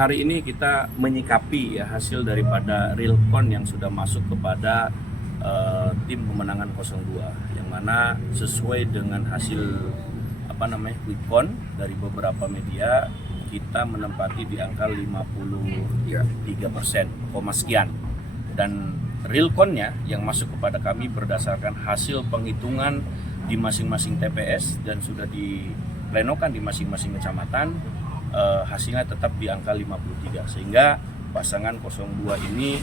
hari ini kita menyikapi ya hasil daripada realcon yang sudah masuk kepada tim pemenangan 02, yang mana sesuai dengan hasil quick-count dari beberapa media, kita menempati di angka 53%, sekian. Dan realconnya yang masuk kepada kami berdasarkan hasil penghitungan di masing-masing TPS dan sudah diplenokan di masing-masing kecamatan, hasilnya tetap di angka 53, sehingga pasangan 02 ini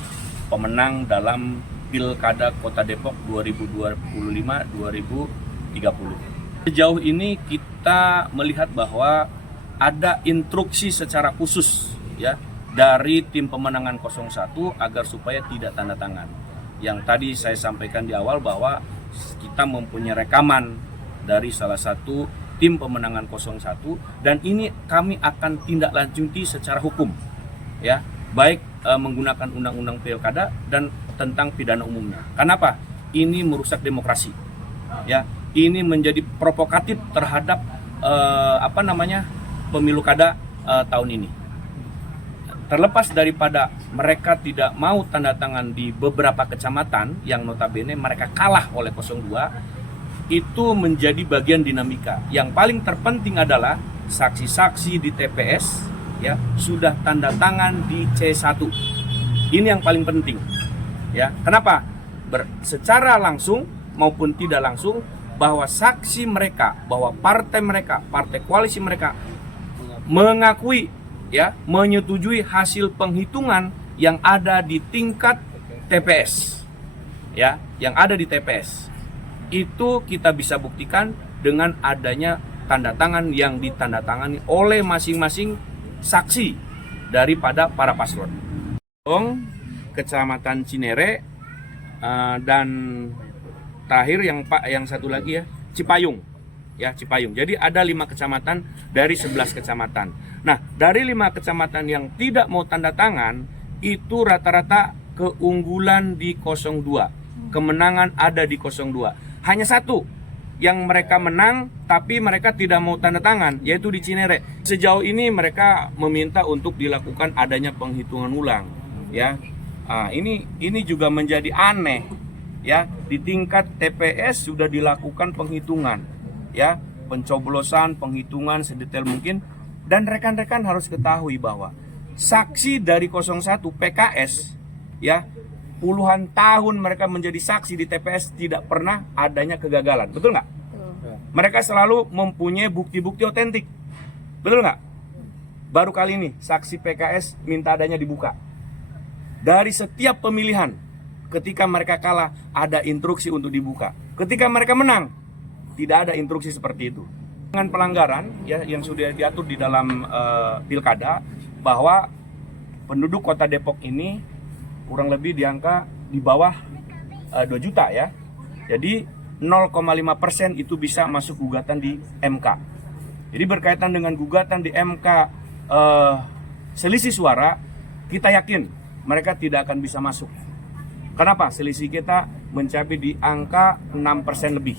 pemenang dalam Pilkada Kota Depok 2025-2030. Sejauh ini kita melihat bahwa ada instruksi secara khusus ya dari tim pemenangan 01 agar supaya tidak tanda tangan. Yang tadi saya sampaikan di awal bahwa kita mempunyai rekaman dari salah satu tim pemenangan 01, dan ini kami akan tindak lanjuti secara hukum ya, baik menggunakan undang-undang pilkada dan tentang pidana umumnya. Kenapa? Ini merusak demokrasi ya, ini menjadi provokatif terhadap pemilu kada tahun ini. Terlepas daripada mereka tidak mau tanda tangan di beberapa kecamatan yang notabene mereka kalah oleh 02, itu menjadi bagian dinamika. Yang paling terpenting adalah saksi-saksi di TPS ya sudah tanda tangan di C1. Ini yang paling penting. Ya, kenapa? Secara langsung maupun tidak langsung, bahwa saksi mereka, bahwa partai mereka, partai koalisi mereka mengakui ya, menyetujui hasil penghitungan yang ada di tingkat TPS. Ya, yang ada di TPS. Itu kita bisa buktikan dengan adanya tanda tangan yang ditandatangani oleh masing-masing saksi daripada para paslon. Kecamatan Cinere dan terakhir yang satu lagi ya Cipayung ya, Cipayung. Jadi ada 5 kecamatan dari 11 kecamatan. Nah, dari 5 kecamatan yang tidak mau tanda tangan itu rata-rata keunggulan di 02. Kemenangan ada di 02. Hanya satu yang mereka menang tapi mereka tidak mau tanda tangan, yaitu di Cinere. Sejauh ini mereka meminta untuk dilakukan adanya penghitungan ulang ya. Ini juga menjadi aneh ya, di tingkat TPS sudah dilakukan penghitungan ya, pencoblosan, penghitungan sedetail mungkin, dan rekan-rekan harus ketahui bahwa saksi dari 01 PKS ya, puluhan tahun mereka menjadi saksi di TPS tidak pernah adanya kegagalan, betul nggak? Mereka selalu mempunyai bukti-bukti otentik, betul nggak? Baru kali ini saksi PKS minta adanya dibuka. Dari setiap pemilihan, ketika mereka kalah ada instruksi untuk dibuka. Ketika mereka menang, tidak ada instruksi seperti itu. Dengan pelanggaran ya, yang sudah diatur di dalam pilkada, bahwa penduduk Kota Depok ini kurang lebih di angka di bawah 2 juta ya. Jadi 0,5% itu bisa masuk gugatan di MK. Jadi berkaitan dengan gugatan di MK selisih suara, kita yakin mereka tidak akan bisa masuk. Kenapa? Selisih kita mencapai di angka 6% lebih.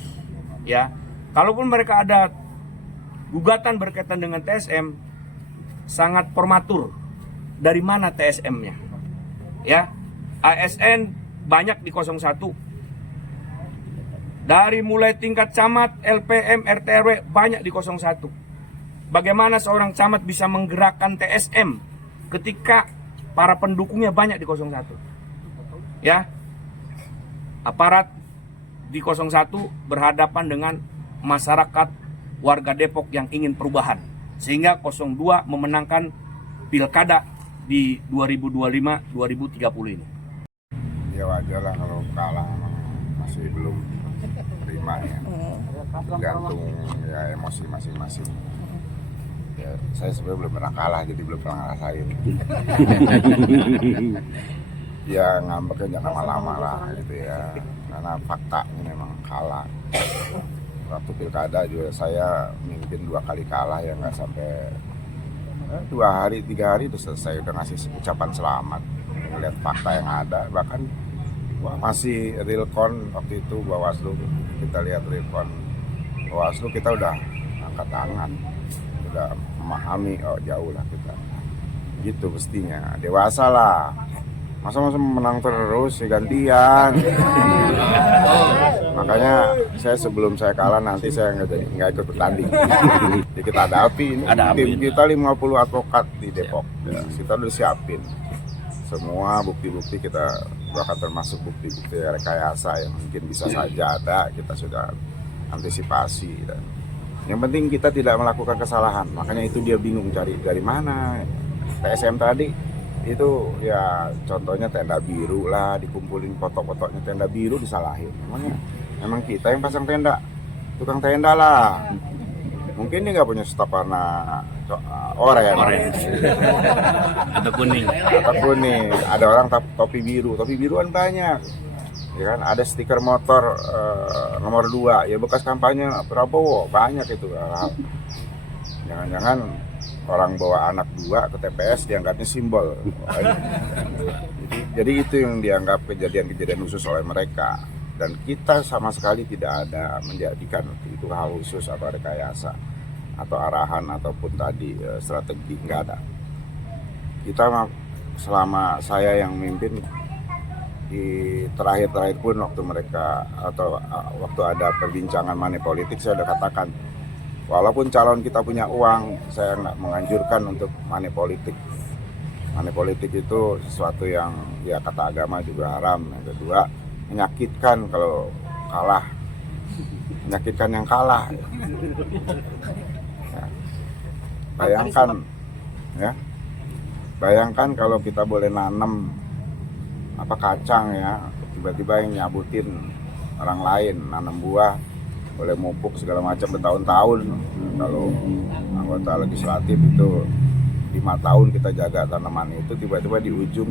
Ya, kalaupun mereka ada gugatan berkaitan dengan TSM, sangat prematur. Dari mana TSM-nya? Ya, ASN banyak di 01. Dari mulai tingkat camat, LPM, RT/RW banyak di 01. Bagaimana seorang camat bisa menggerakkan TSM ketika para pendukungnya banyak di 01? Ya, aparat di 01 berhadapan dengan masyarakat warga Depok yang ingin perubahan, sehingga 02 memenangkan pilkada di 2025-2030 ini. Ya wajar lah kalau kalah, masih belum terima ya, tergantung ya emosi masing-masing. Ya, saya sebenarnya belum pernah kalah, jadi belum pernah ngerasain. Ya ngambeknya jangan lama-lama lah gitu ya, karena faktanya memang kalah. Waktu pilkada juga saya mimpin 2 kali kalah ya, nggak sampai 2 hari 3 hari itu selesai udah ngasih ucapan selamat. Ngeliat fakta yang ada, bahkan masih realcon waktu itu Bawaslu, kita lihat realcon Bawaslu, kita udah angkat tangan, udah memahami, oh jauh lah kita. Gitu mestinya, dewasa lah. Masa menang terus gantian. Makanya saya sebelum saya kalah nanti saya nggak ikut bertanding. Jadi kita hadapi ini. Tim kita 50 advokat di Depok. Ya, kita udah siapin semua bukti-bukti, kita bahkan termasuk bukti-bukti rekayasa yang mungkin bisa saja ada, kita sudah antisipasi. Dan yang penting kita tidak melakukan kesalahan. Makanya itu dia bingung cari dari mana. TSM tadi itu ya contohnya tenda biru lah, dikumpulin foto-fotonya tenda biru disalahin. Emang kita yang pasang tenda, tukang tenda lah. Mungkin dia nggak punya staf warna oranye atau kuning. Ada orang topi biru kan banyak. Ya kan, ada stiker motor nomor 2, ya bekas kampanye Prabowo, banyak itu. Jangan-jangan orang bawa anak 2 ke TPS dianggapnya simbol. Jadi itu yang dianggap kejadian-kejadian khusus oleh mereka. Dan kita sama sekali tidak ada menjadikan itu hal khusus atau rekayasa atau arahan ataupun tadi strategi, nggak ada. Kita selama saya yang mimpin di terakhir pun waktu mereka atau waktu ada perbincangan money politik, saya udah katakan walaupun calon kita punya uang, saya nggak menganjurkan untuk money politik. Money politik itu sesuatu yang ya kata agama juga haram. Yang kedua, menyakitkan kalau kalah, menyakitkan yang kalah. Ya. Bayangkan kalau kita boleh nanam kacang ya, tiba-tiba yang nyabutin orang lain, nanam buah, boleh mupuk segala macam bertahun-tahun. Kalau anggota legislatif itu 5 tahun kita jaga tanaman itu, tiba-tiba di ujung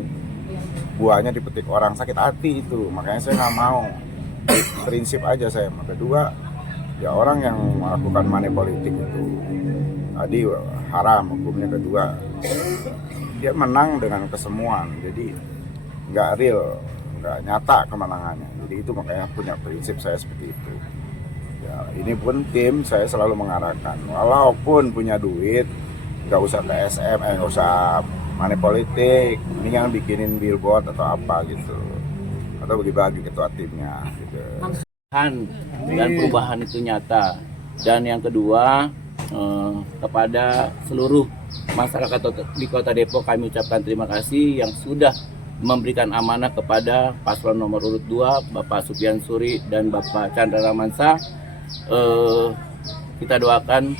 buahnya dipetik orang, sakit hati itu. Makanya saya nggak mau, prinsip aja saya. Kedua, ya orang yang melakukan money politik itu tadi haram hukumnya. Kedua, dia menang dengan kesemuan, jadi nggak real, nggak nyata kemenangannya. Jadi itu makanya punya prinsip saya seperti itu. Ya, ini pun tim saya selalu mengarahkan, walaupun punya duit, nggak usah TSM, nggak usah money politik, ini yang bikinin billboard atau apa gitu, atau bagi-bagi ketua timnya gitu. Dan perubahan itu nyata. Dan yang kedua, kepada seluruh masyarakat di Kota Depok kami ucapkan terima kasih yang sudah memberikan amanah kepada paslon nomor urut 2 Bapak Supian Suri dan Bapak Chandra Ramansa. Kita doakan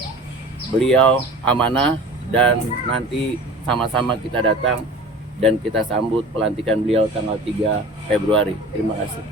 beliau amanah dan nanti sama-sama kita datang dan kita sambut pelantikan beliau tanggal 3 Februari. Terima kasih.